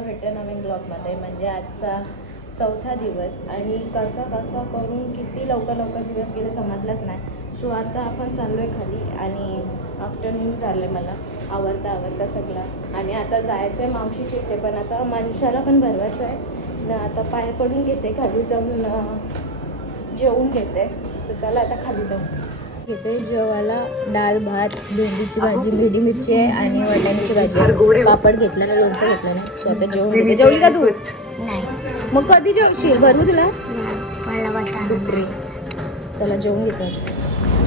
पुन्हा भेटूया नवीन ब्लॉगमध्ये. म्हणजे आजचा चौथा दिवस आणि कसा कसा करून किती लवकर दिवस गेले समजलंच नाही. सो आता आपण चाललो आहे खाली आणि आफ्टरनून चाललं आहे मला आवरता सगळं. आणि आता जायचं आहे मावशीच्या इथे, पण आता माणसाला पण भरवायचं आहे ना. आता पाय पडून घेते, खाली जाऊन जेवून घेते. तर चला आता खाली जाऊ. घेते जेवायला डाळ भात, भेंडीची भाजी, भेंडी मिरची आहे आणि वाटाण्याची भाजी, पापड घेतला ना, लोणचं घेतलं ना. सो आता जेवून घेते. जेवली का तू? नाही. मग कधी जेवशील? भरवू तुला? चला जेवून घेतो.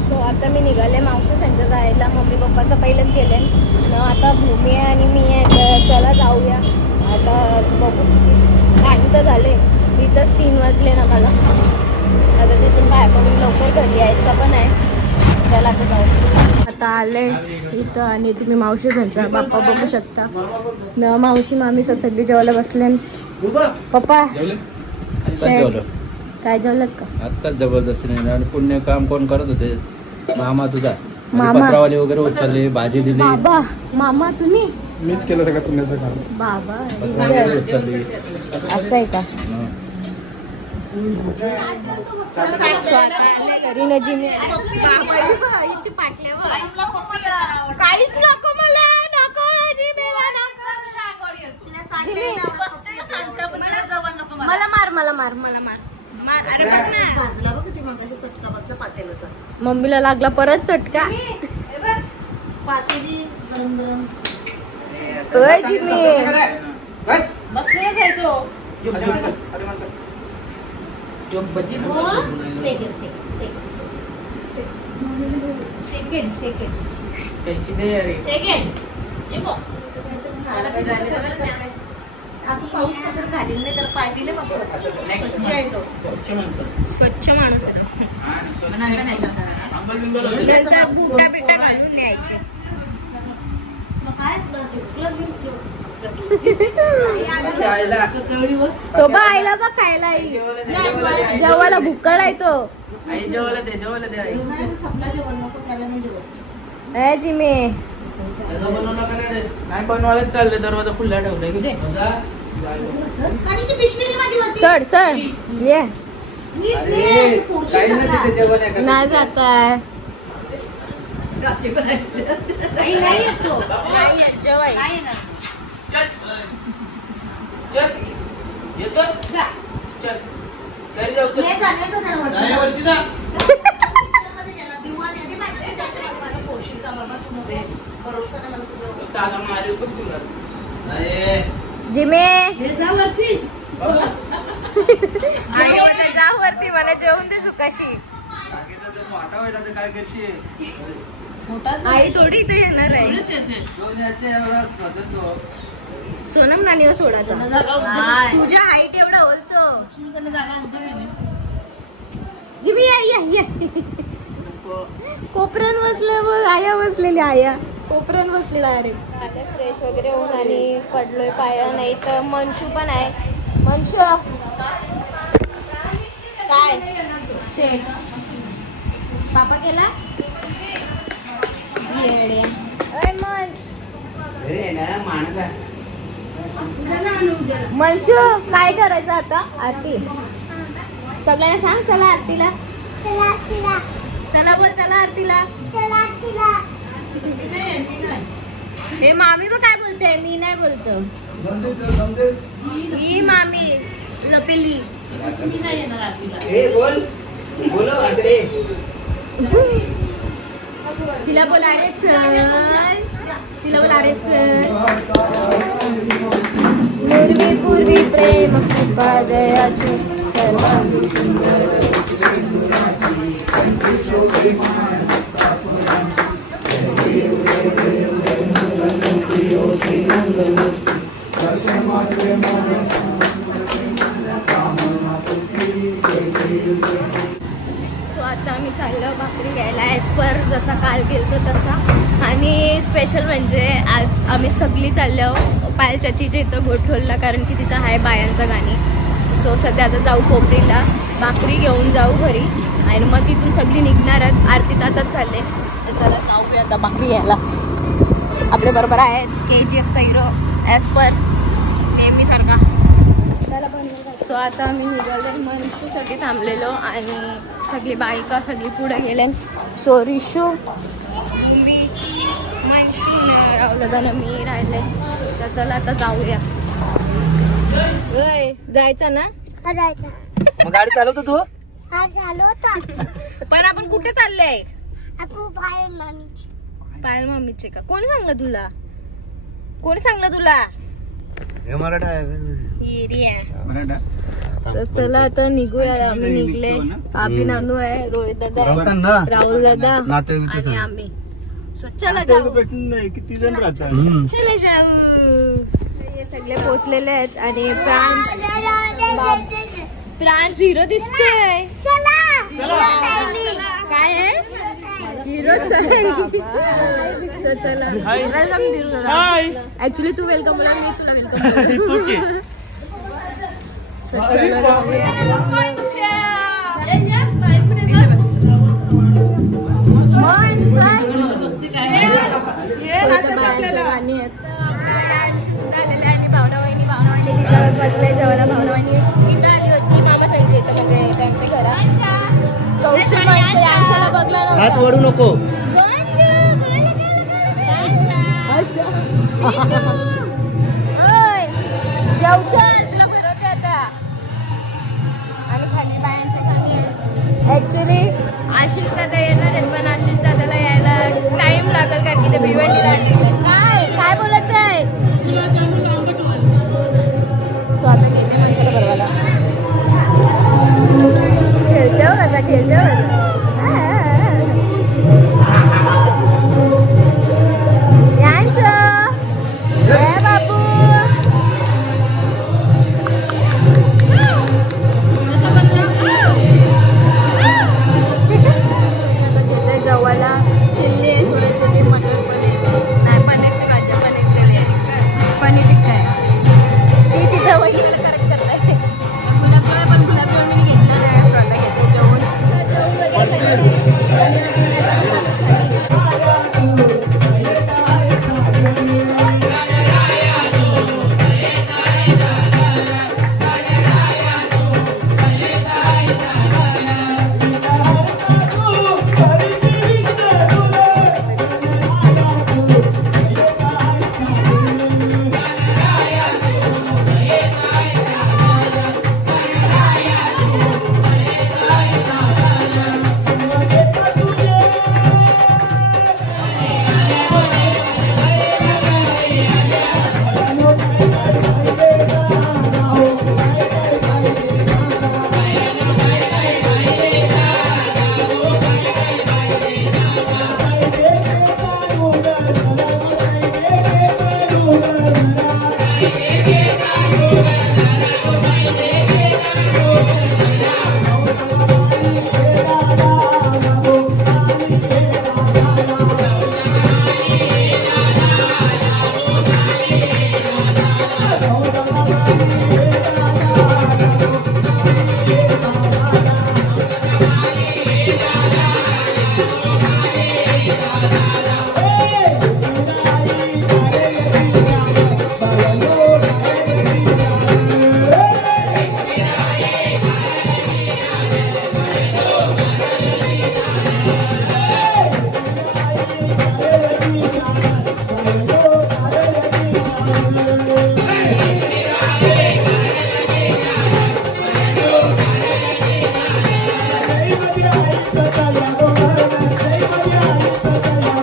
सो आता मी निघाले मावशी संच्या जायला. मम्मी पप्पा तर पहिलेच गेले ना. आता भूमी आहे आणि मी आहे, तर चला जाऊया. आता बघू टाईम तर झाले, इथंच 3 वाजले ना मला. आता तिथून बाहेर पडून लवकर घरी यायचं पण आहे. चला आता जाऊ. आता आले इथं आणि तुम्ही मावशी संचा बाप्पा बघू शकता ना. मावशी मामी सगळे जेवायला बसले. पप्पा काय जेवलं का? आत्ताच जबरदस्ती. आणि पुण्य काम कोण करत होते? मामा तुझा. मामा पत्रावाले वगैरे उचलले, भाजी दिली. बाबा मामा तुम्ही? मीच केलं सगळं पुण्याचं काम. बाबा पत्रावाले उचलली. असं आहे का? घरी नजी मी काहीच नको मला, नको मला मार. अरे बघ ना, मम्मीला लागला परत चटका. पाऊस पत्र घालील नाही तर पाय दिले स्वच्छ माणूस आहे. बुटा बिटा घालून न्यायचे. तो बा आईला बघ खायला, जेवायला भुक्कड आहे तो. जिमे नाही बनवायला चाललंय, दरवाजा खुला ठेवलाय. सर ये नाही जात आहे. जिमे जावरती मला जेवून दे सुकाशी. आई थोडी इथे येणार आहे. सोनम नानीवर सोडायचा. तुझ्या हाईट एवढा बोलतो. जिमी या कोपऱ्यान बसल्या बघ. आया बसलेल्या, आया कोपऱ्यान बसलेला. अरे आता फ्रेश वगैरे होऊन आणि पडलोय पाया. नाही तर मनशू पण आहे. मनशू काय शेट पापा केला येड्या. मनशू काय करायचं आता? आरती सगळ्यांना सांग. चला आरतीला, चला बोल. चला आरतीला. हे मामी बघ काय बोलते. मी नाही बोलतो. ही मामी लपेली. तिला बोला रे चल. तिला बोला रे चल. पूर्वी प्रेम कृपा जयाची सर्वांगी सुंदर आता आम्ही चाललो भाकरी घ्यायला ॲज पर जसा काल गेलतो तसा. आणि स्पेशल म्हणजे आज आम्ही सगळी चाललो पायलचाचीच्या इथं गोठवलला, कारण की तिथं आहे बायांचं गाणी. सो सध्या आता जाऊ कोपरीला, भाकरी घेऊन जाऊ घरी आणि मग तिथून सगळी निघणार आहेत. आरती तातात चालले. तर चला जाऊ आता भाकरी घ्यायला. आपल्या बरोबर आहेत KGFचा हिरो ॲज पर नेहमीसारखा. सो आता आम्ही निघालो मनशूसाठी थांबलेलो आणि सगळी बायका सगळी पुढे गेले. सो रिशू मनशू राहुल मी राहिले. तर चला आता जाऊया. जायचं ना? मग गाडी चालवतो तू? पण आपण कुठे चालले? पायल मम्मीचे का? कोणी सांगलं तुला? कोणी सांगलं तुला? हे मराठा तर चला आता निघूया. आम्ही निघले. आपी नानू आहे, रोहित दादा आहे, राहुल दादा आणि आम्ही. चला जाऊ. किती जण राहतात? चला जाऊ. हे सगळे पोचलेले आहेत आणि प्रांश हिरो दिसतोय. काय आहे? हिरो. चला वेलकम. ऍक्च्युली तू वेलकम बोला, मी तुला वेलकम. जेवायला भावनावाहिनी इथं आली होती. मामा संजय इथं म्हणजे त्यांच्या घरात कौशल माणसाला बघला हात वळू नको. तुला भरवते आता. आणि खाली बायांच्या खाली आहे. ऍक्च्युली आशिष दादा येणार आहेत पण आशिष दादाला यायला टाइम लागेल कारण की ते भिवंडीला काय बोलायचं आहे. स्वतः घेते माणसाला भरवायला. खेळते हो कसा खेळते हो बाबू. घेते जवळला चिल्ली आहे, सोया चिल्ली, मटर पनीर नाही, पनीरची भाजी, पनीर टिक्का आहे. तिथं वही करेक्ट करताय. गुलाबजामुन पण गुलाबजामुन मी घेतलं नाही. स्वतः घेते जेवण.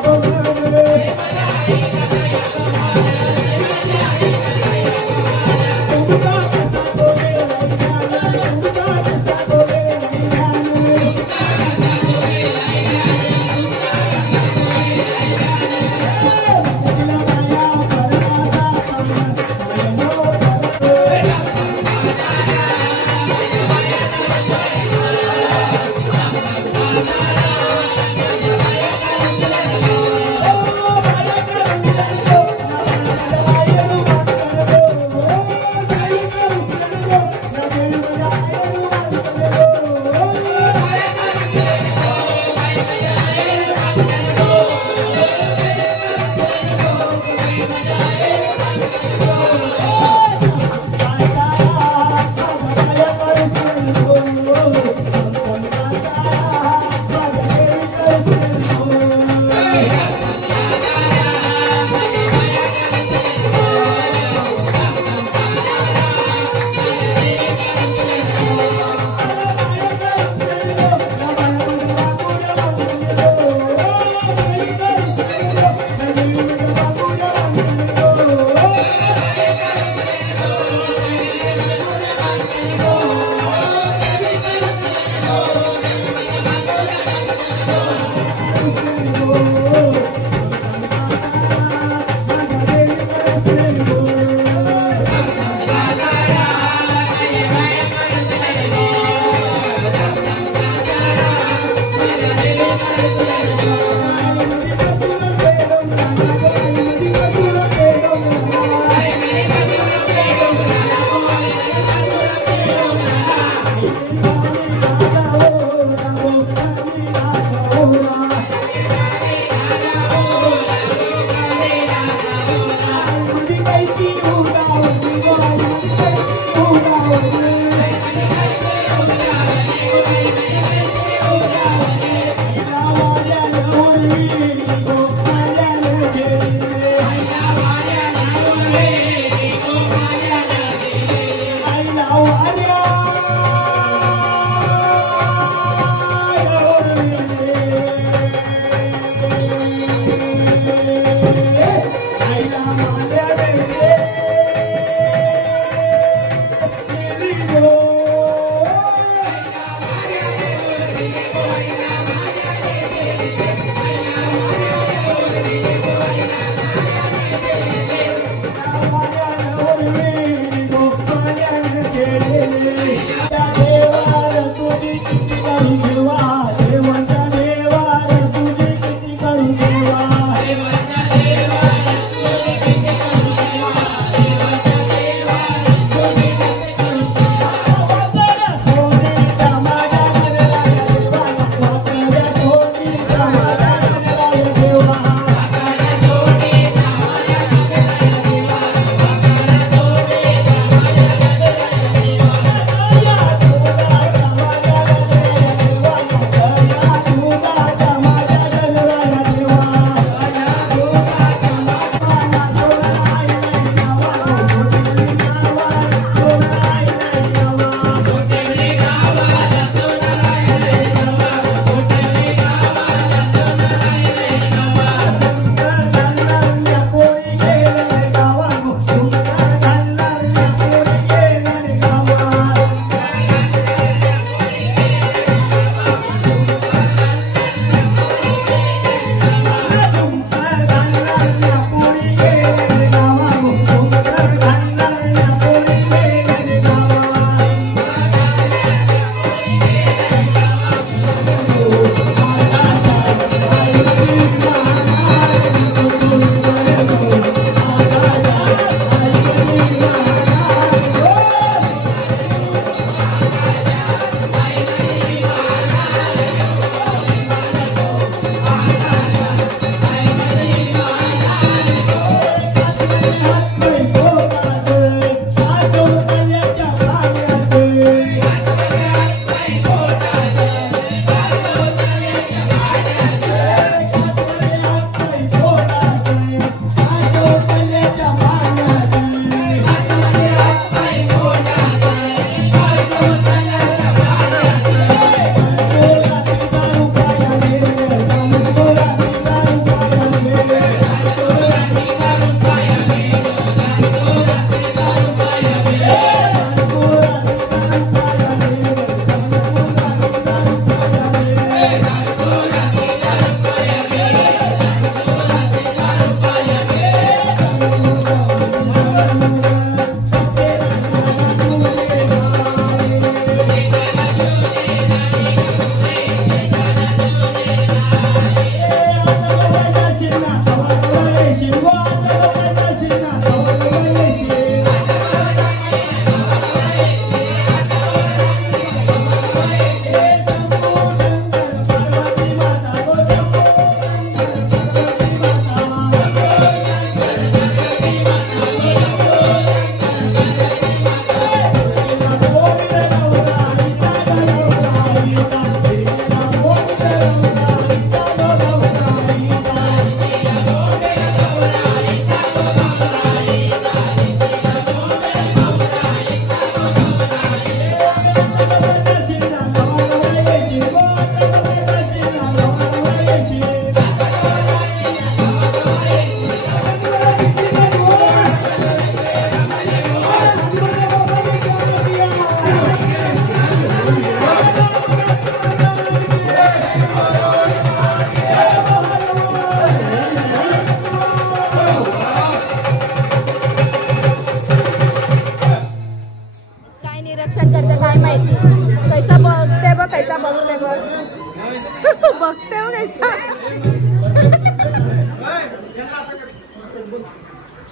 Hey,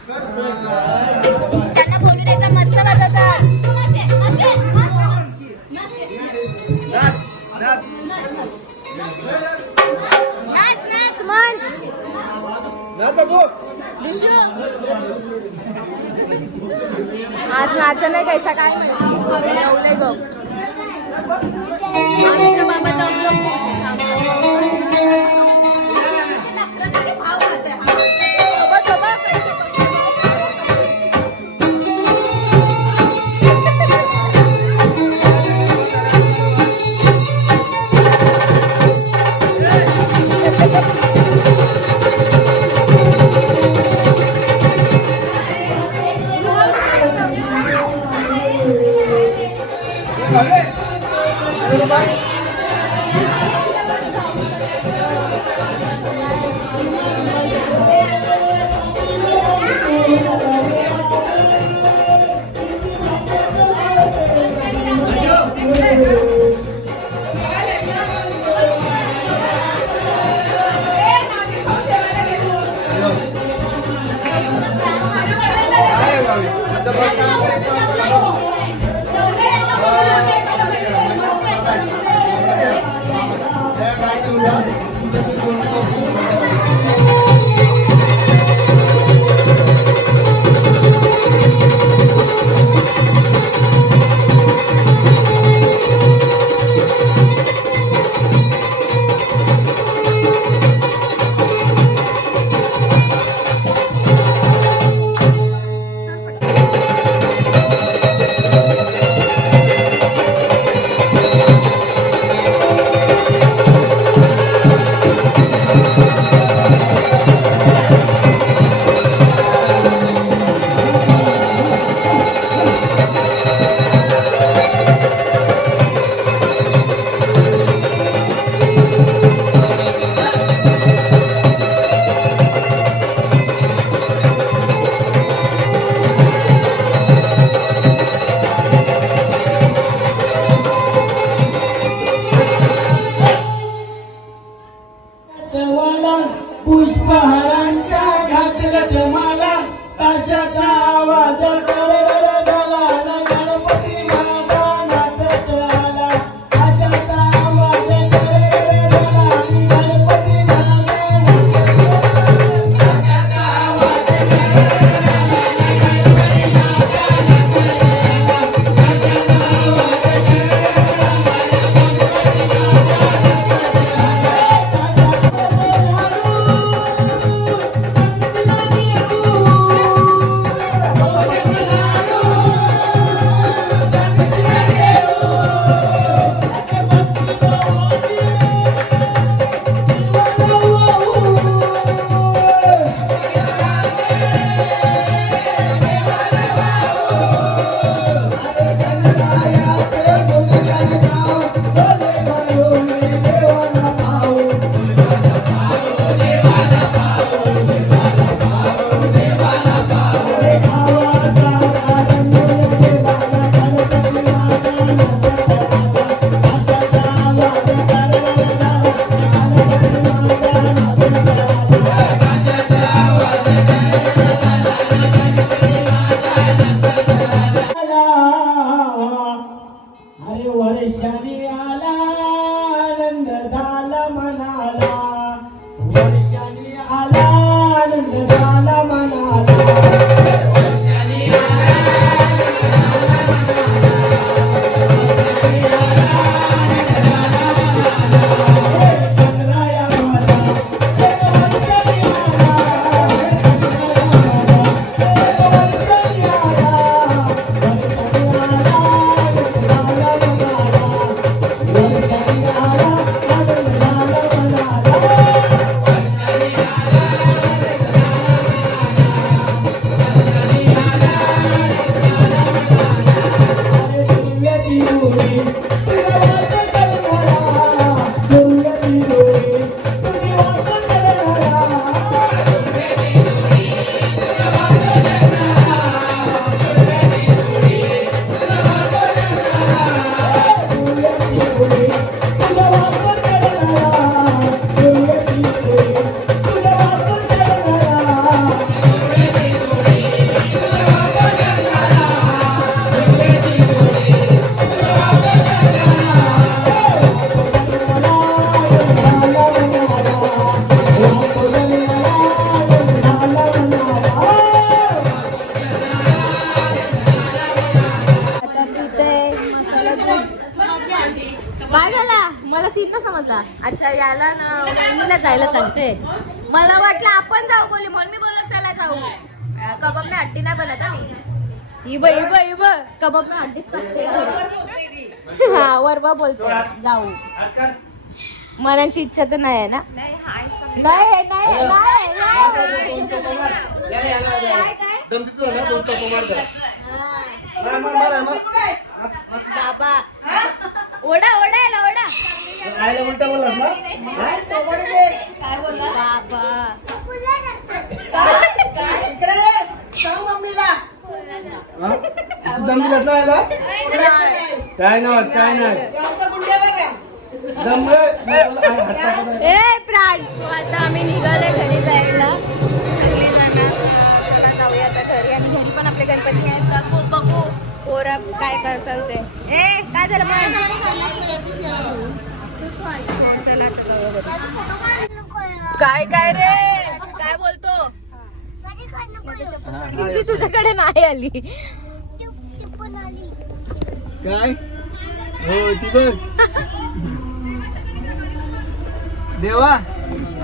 त्यांना बोलू द्यायचं, मस्त वाजवतात. नाच नाच मंच आज नाच नाही कैसा काय माहिती नवलंय बघ. पुष्पहारांच्या घातलं जमाला ताशाचा आवाज झाला गणपती माझा नाचत आला ताशाचा आवाज झाला गणपती Oh, याला ना वहिनीला जायला सांगते. मला वाटलं आपण जाऊ बोली म्हणून मी बोलत चला जाऊ. कबाब मी हड्डी नाही बनत मी. इब कबाब मी हड्डी. हा वरवा बोलतो जाऊ. मनाची इच्छा तर नाही आहे ना. नाही बाबा ओढा आयला उलटा बोललास ना काय बोलला बाबा. दम दिलास ना याला काय नाही दम ए प्राण. आता आम्ही निघाले घरी जायला. चला जाऊया आता घरी. आणि घरी पण आपले गणपती आहेत का बघू पोरा काय करतात ते. ए काय झालं चला आता जाऊया घरी. काय रे काय बोलतो. ती तुझ्याकडे नाही आली काय हो ती बघ देवा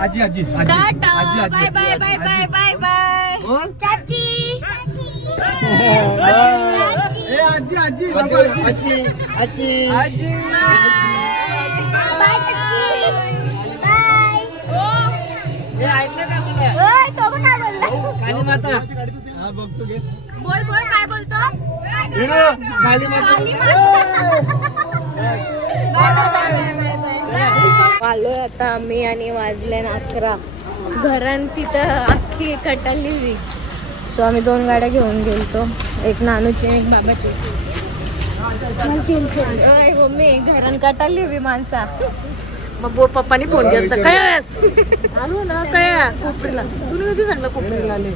आजी आजी tata bye bye bye bye bye bye चाची. ए आजी आजी आजी आजी बाय चाची बाय. हे ऐकलं काय बोलला ओय तो पण काय बोलला. काली माता हा बघतो घे बोल काय बोलतो. हिरो काली माता आलोय आता आम्ही आणि वाजले 11. घरान तिथं अख्खी कटली. सो आम्ही 2 गाड्या घेऊन गेलतो. एक नानूची एक बाबाची. मम्मी घरान कटली हवी माणसा. मग पप्पानी फोन केला काय आलो ना काय कोपरीला. तुम्ही कधी सांगलं कोपरीला आले.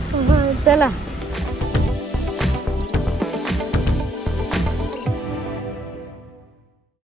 चला